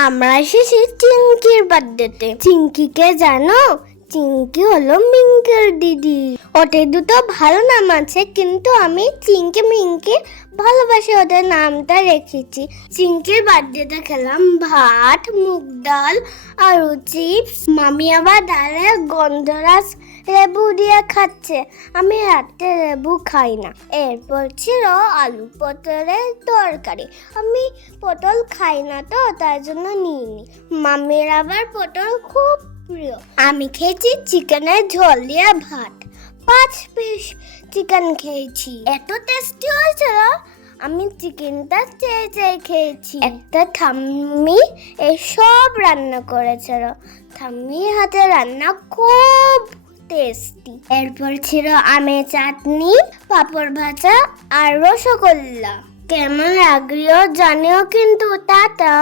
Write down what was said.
আমরা এসেছি চিঙ্কির বার্থডেতে। চিঙ্কিকে জানো? চিঙ্কি হলো মিঙ্কির দিদি। ওদের দুটো ভালো নাম আছে, কিন্তু আমি চিঙ্কি মিঙ্কি ভালোবাসে ওদের নামটা রেখেছি। চিঙ্কির বার্থডেতে খেলাম ভাত, মুগ ডাল, আলু চিপস। মামি আবার ডালে গন্ধরাজ লেবু দিয়ে খাচ্ছে। আমি রাতে লেবু খাই না। এরপর ছিল আলু পটলের তরকারি। আমি পটল খাই না, তো তাই জন্য নিইনি। মামির আবার পটল খুব প্রিয়। আমি খেয়েছি চিকেনের ঝোল দিয়ে ভাত। 5 পিস চিকেন খেয়েছি, এত টেস্টি হয়েছিল। আমি চিকেনটা চেয়ে চেয়ে খেয়েছি। একটা ঠাম্মি এসব রান্না করেছিল। ঠাম্মির হাতে রান্না খুব টেস্টি। এরপর ছিল আমের চাটনি, পাঁপড় ভাজা আর রসগোল্লা। কেমন লাগলো জানিও কিন্তু। টাটা।